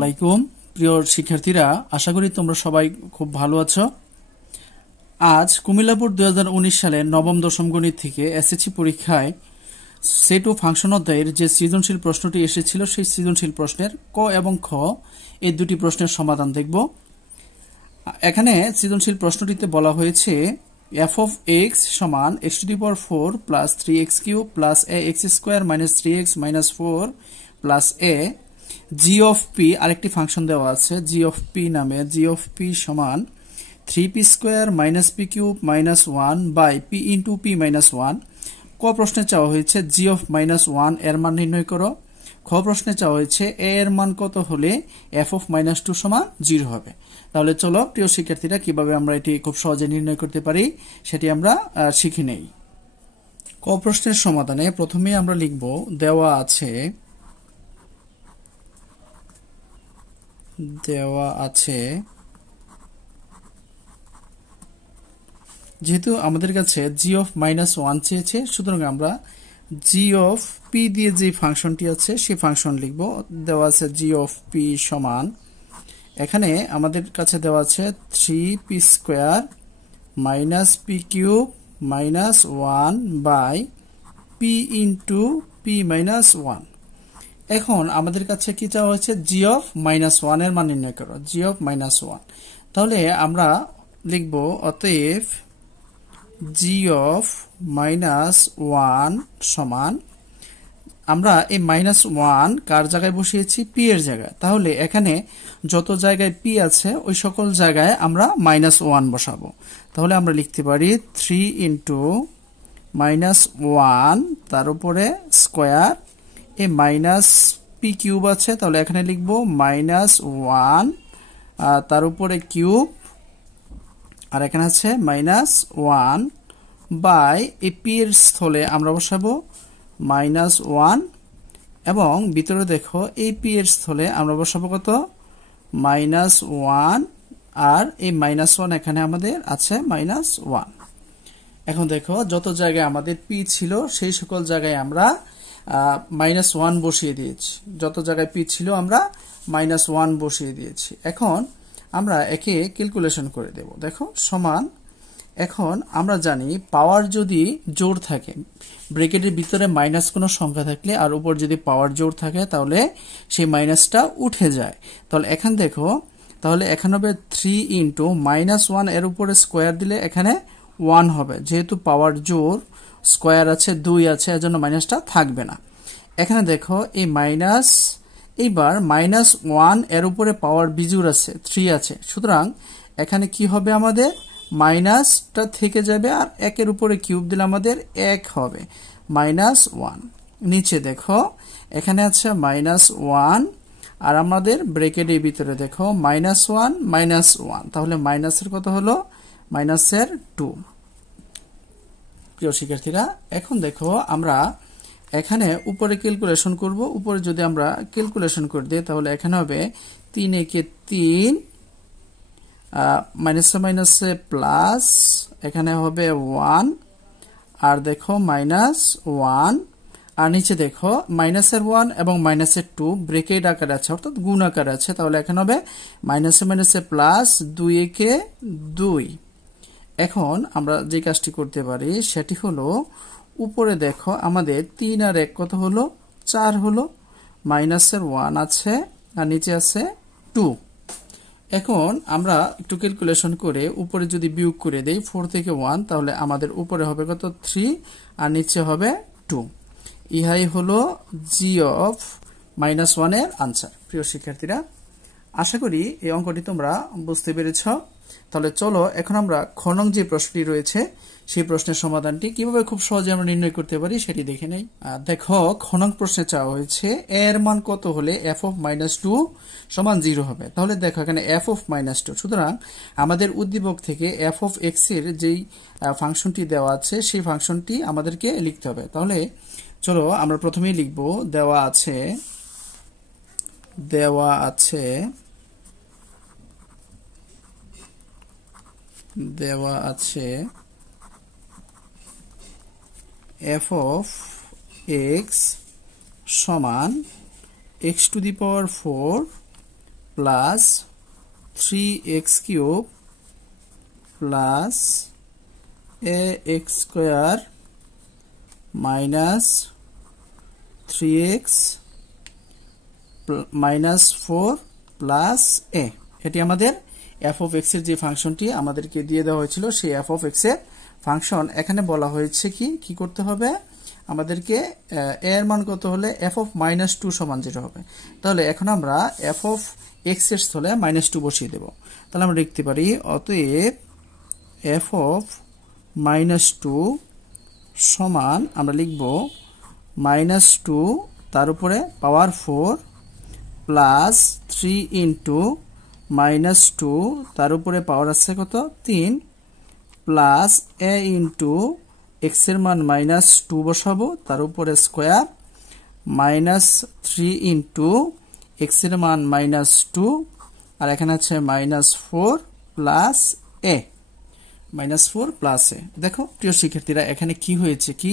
আলাইকুম প্রিয় শিক্ষার্থীরা, আশা করি তোমরা সবাই খুব ভালো আছো। আজ কুমিল্লা বোর্ড 2019 সালের নবম দশম গণিত থেকে এসএসসি পরীক্ষায় সেট ও ফাংশন অধ্যায়ের যে সৃজনশীল প্রশ্নটি এসেছিল সেই সৃজনশীল প্রশ্নের ক এবং খ এই দুটি প্রশ্নের সমাধান দেখব। এখানে সৃজনশীল প্রশ্নটিতে বলা হয়েছে f of x সমান x to the power 4 plus 3x cube plus ax square minus 3x minus 4 plus a g of p আরেকটি ফাংশন দেওয়া আছে g of p নামে g of p সমান 3p square minus p cube minus 1 by p into p minus 1। ক প্রশ্নে চাওয়া হয়েছে g of minus 1 এর মান নির্ণয় করো। খ প্রশ্নে চাওয়া হয়েছে a এর মান কত হলে f of minus 2 সমান 0 হবে। তাহলে চলো প্রিয় শিক্ষার্থীরা, কিভাবে আমরা এটি খুব সহজে নির্ণয় করতে পারি সেটি আমরা শিখে নেই। ক প্রশ্নের সমাধানে প্রথমে আমরা লিখব দেওয়া আছে যেহেতু আমাদের কাছে g of minus 1 চেয়েছে, সুতরাং আমরা g of p দিয়ে যে ফাংশনটি আছে সেই ফাংশন লিখব। দেওয়া আছে g of p সমান, এখানে আমাদের কাছে দেওয়া আছে 3p square minus p cube minus 1 by p into p minus 1। এখন আমাদের কাছে কি চাওয়া হয়েছে g of minus 1 এর মান নির্ণয় করো, g of minus 1। তাহলে আমরা লিখব অতএব g of minus 1 সমান, আমরা এই মাইনাস 1 কার জায়গায় বসিয়েছি, p এর জায়গায়। তাহলে এখানে যত জায়গায় p আছে ওই সকল জায়গায় আমরা মাইনাস 1 বসাবো। তাহলে আমরা লিখতে পারি 3 ইন্টু মাইনাস 1 তার উপরে স্কোয়ার, এই মাইনাস p কিউব আছে তাহলে এখানে লিখবো মাইনাস 1 তার উপরে কিউব, আর এখানে আছে মাইনাস 1 বাই এই p এর স্থলে আমরা বসাবো মাইনাস 1, এবং ভিতরে দেখো এই p এর স্থলে আমরা বসাবো কত, মাইনাস 1, আর এই মাইনাস 1 এখানে আমাদের আছে মাইনাস 1। এখন দেখো যত জায়গায় আমাদের p ছিল সেই সকল জায়গায় আমরা মাইনাস 1 বসিয়ে দিয়েছি, যত জায়গায় p ছিল আমরা মাইনাস 1 বসিয়ে দিয়েছি। এখন আমরা একে ক্যালকুলেশন করে দেব। দেখো সমান, এখন আমরা জানি পাওয়ার যদি জোড় থাকে, ব্র্যাকেটের ভিতরে মাইনাস কোনো সংখ্যা থাকলে আর উপর যদি পাওয়ার জোড় থাকে তাহলে সেই মাইনাসটা উঠে যায়। তাহলে এখানে দেখো, তাহলে এখানে হবে 3 ইন্টু মাইনাস 1 এর উপরে স্কোয়ার দিলে এখানে 1 হবে, যেহেতু পাওয়ার জোড় স্কোয়ার আছে 2 আছে এজন্য মাইনাসটা থাকবে না। এখানে দেখো এই মাইনাস, এইবার মাইনাস 1 এর উপরে পাওয়ার বিজোড় আছে 3 আছে, সুতরাং এখানে কি হবে, আমাদের মাইনাসটা থেকে যাবে আর 1 এর উপরে কিউব দিলে আমাদের 1 হবে, মাইনাস 1। নিচে দেখো এখানে আছে মাইনাস 1 আর আমাদের ব্র্যাকেটের ভিতরে দেখো মাইনাস 1 মাইনাস 1, তাহলে মাইনাসের কত হলো, মাইনাসের 2। প্রিয় শিক্ষার্থীরা, এখন দেখো আমরা এখানে উপরে ক্যালকুলেশন করব। উপরে যদি আমরা ক্যালকুলেশন করে দিই তাহলে এখানে হবে 3 একে 3 মাইনাসে মাইনাসে প্লাস, এখানে হবে 1 আর দেখো মাইনাস 1, আর নিচে দেখো মাইনাসের 1 এবং মাইনাসের 2 ব্র্যাকেট আকারে আছে অর্থাৎ গুণ আকারে আছে, তাহলে এখানে হবে মাইনাসে মাইনাসে প্লাস 2 একে 2। এখন আমরা যে কাজটি করতে পারি সেটি হলো, উপরে দেখো আমাদের 3 আর 1 কত হলো, 4 হলো, মাইনাসের 1 আছে আর নিচে আছে 2। এখন আমরা একটু ক্যালকুলেশন করে উপরে যদি বিয়োগ করে দেই 4 থেকে 1, তাহলে আমাদের উপরে হবে কত, 3 আর নিচে হবে 2। ইহাই হলো g of minus 1 এর আনসার। প্রিয় শিক্ষার্থীরা, আশা করি এই অঙ্কটি তোমরা বুঝতে পেরেছ। তাহলে চলো এখন আমরা খ নং যে প্রশ্নটি রয়েছে সেই প্রশ্নের সমাধানটি কিভাবে খুব সহজে আমরা নির্ণয় করতে পারি সেটি দেখে নেই। দেখো খ নং প্রশ্নে চাওয়া হয়েছে এর মান কত হলে f of minus 2 সমান 0 হবে। তাহলে দেখো এখানে f of minus 2, সুতরাং আমাদের উদ্দীপক থেকে f of x এর যেই ফাংশনটি দেওয়া আছে সেই ফাংশনটি আমাদেরকে লিখতে হবে। তাহলে চলো আমরা প্রথমেই লিখব দেওয়া আছে f of x সমান x to the power 4 plus 3x cube plus ax square minus 3x minus 4 plus a। এটি আমাদের f of x এর যে ফাংশনটি আমাদেরকে দিয়ে দেওয়া হয়েছিল সেই f of x এর ফাংশন। এখানে বলা হয়েছে কি করতে হবে আমাদেরকে a এর মান কত হলে f of -2 সমান 0 হবে। তাহলে এখন আমরা f of x এর স্থলে -2 বসিয়ে দেব। তাহলে আমরা লিখতে পারি অতএব f of -2 সমান আমরা লিখব -2 তার উপরে পাওয়ার 4 প্লাস 3 ইন্টু -2 তার উপরে পাওয়ার আছে কত 3 প্লাস a ইন্টু x এর মান -2 বসাবো তার উপরে স্কয়ার মাইনাস 3 ইন্টু x এর মান -2 আর এখানে আছে -4 প্লাস a -4 প্লাস a। দেখো প্রিয় শিক্ষার্থীরা এখানে কি হয়েছে কি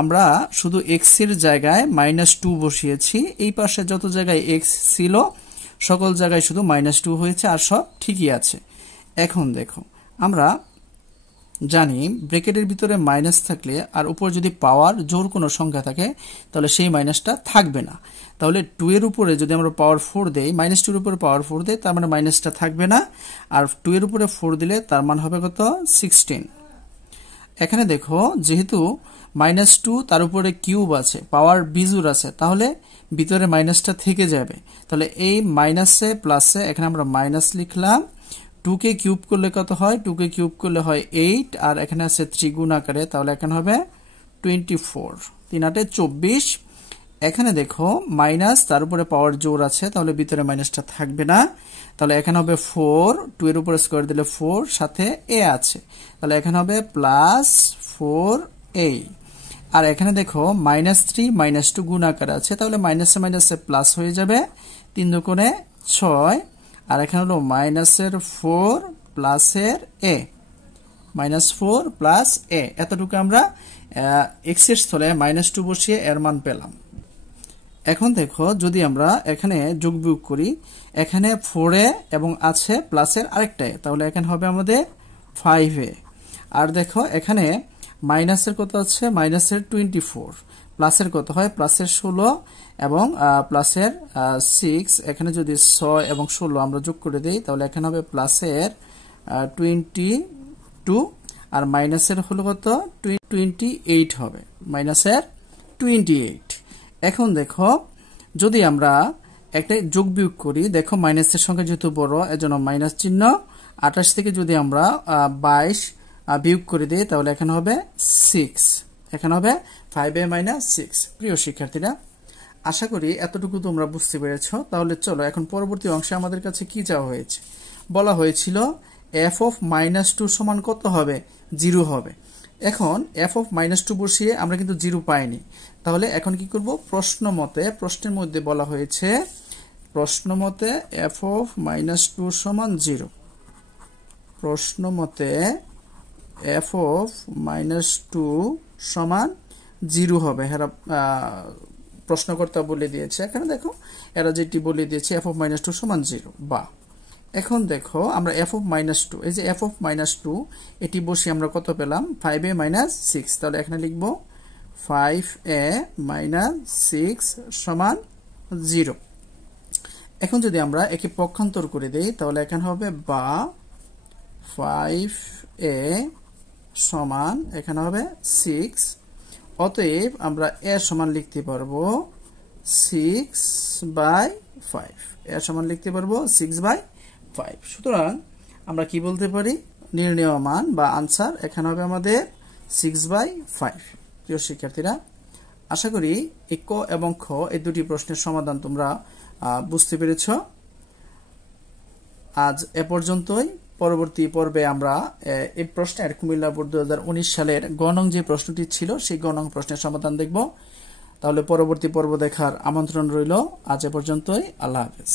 আমরা শুধু x এর জায়গায় -2 বসিয়েছি, এই পাশে যত জায়গায় x ছিল সকল জায়গায় শুধু -2 হয়েছে আর সব ঠিকই আছে। এখন দেখো আমরা জানি ব্র্যাকেটের ভিতরে মাইনাস থাকলে আর উপর যদি পাওয়ার জোর কোনো সংখ্যা থাকে তাহলে সেই মাইনাসটা থাকবে না। তাহলে 2 এর উপরে যদি আমরা পাওয়ার 4 দেই, -2 এর উপরে পাওয়ার 4 দেই তার মানে মাইনাসটা থাকবে না, আর 2 এর উপরে 4 দিলে তার মান হবে কত 16। এখানে দেখো যেহেতু -2 তার উপরে কিউব আছে পাওয়ার বিজুর আছে তাহলে ভিতরে মাইনাসটা থেকে যাবে। তাহলে এই মাইনাসে প্লাসে এখানে আমরা মাইনাস লিখলাম। 2 কে কিউব করলে কত হয় 2 কে কিউব করলে হয় 8 আর এখানে আছে 3 গুণ আকারে তাহলে এখানে হবে 24 3 8 24। এখানে দেখো মাইনাস তার উপরে পাওয়ার জোর আছে তাহলে ভিতরে মাইনাসটা থাকবে না, তাহলে এখানে হবে 4 2 এর উপরে স্কয়ার দিলে 4 সাথে a আছে তাহলে এখানে হবে প্লাস 4a। আর এখানে দেখো -3 -2 গুণ আকারে আছে তাহলে মাইনাসে মাইনাসে প্লাস হয়ে যাবে 3 দুগুণে 6 আর এখানে হলো -4 প্লাসের a -4 প্লাস a। এতটুকু আমরা x এর স্থলে -2 বসিয়ে এর মান পেলাম। এখন দেখো যদি আমরা এখানে যোগ বিয়োগ করি এখানে 4a এবং আছে প্লাসের আরেকটা a তাহলে এখানে হবে আমাদের 5a। আর দেখো এখানে মাইনাসের কত আছে মাইনাসের 24 প্লাসের কত হয় প্লাসের 16 এবং প্লাসের 6 এখানে যদি 6 এবং 16 আমরা যোগ করে দেই তাহলে এখানে হবে প্লাসের 22 আর মাইনাসের হলো কত 28 হবে মাইনাসের 28। এখন দেখো যদি আমরা একটা যোগ বিয়োগ করি দেখো মাইনাসের সংখ্যা যেহেতু বড় এজন্য মাইনাস চিহ্ন 28 থেকে যদি আমরা 22 বিয়োগ করে দিই তাহলে এখানে হবে 6 এখানে হবে 5a - 6। প্রিয় শিক্ষার্থীরা আশা করি এতটুকু তোমরা বুঝতে পেরেছো। তাহলে চলো এখন পরবর্তী অংশে আমাদের কাছে কি চাওয়া হয়েছে বলা হয়েছিল f of -2 সমান কত হবে 0 হবে। এখন f of -2 বসিয়ে আমরা কিন্তু 0 পাইনি, তাহলে এখন কি করব প্রশ্নের মধ্যে বলা হয়েছে প্রশ্ন মতে f of -2 সমান 0 প্রশ্ন মতে f of -2 সমান 0 হবে। এরা প্রশ্নকর্তা বলে দিয়েছে এখানে দেখো এরা যেটি বলে দিয়েছে f of -2 সমান 0 বা। এখন দেখো আমরা f of -2 এই যে f of -2 এটি বসিয়ে আমরা কত পেলাম 5a - 6 তাহলে এখানে লিখব 5a - 6 সমান 0। এখন যদি আমরা একে পক্ষান্তর করে দেই তাহলে এখানে হবে বা 5a সমান এখানে হবে 6। অতএব আমরা a সমান লিখতে পারবো 6/5 a সমান লিখতে পারবো 6/5। সুতরাং আমরা কি বলতে পারি নির্ণেয় মান বা আনসার এখানে হবে আমাদের 6/5। প্রিয় শিক্ষার্থীরা আশা করি এই ক এবং খ এই দুটি প্রশ্নের সমাধান তোমরা বুঝতে পেরেছো। আজ এ পর্যন্তই। পরবর্তী পর্বে আমরা এই প্রশ্নের কুমিল্লা বোর্ড 2019 সালের গ নং যে প্রশ্নটি ছিল সেই গ নং প্রশ্নের সমাধান দেখব। তাহলে পরবর্তী পর্ব দেখার আমন্ত্রণ রইল। আজ এ পর্যন্তই। আল্লাহ হাফেজ।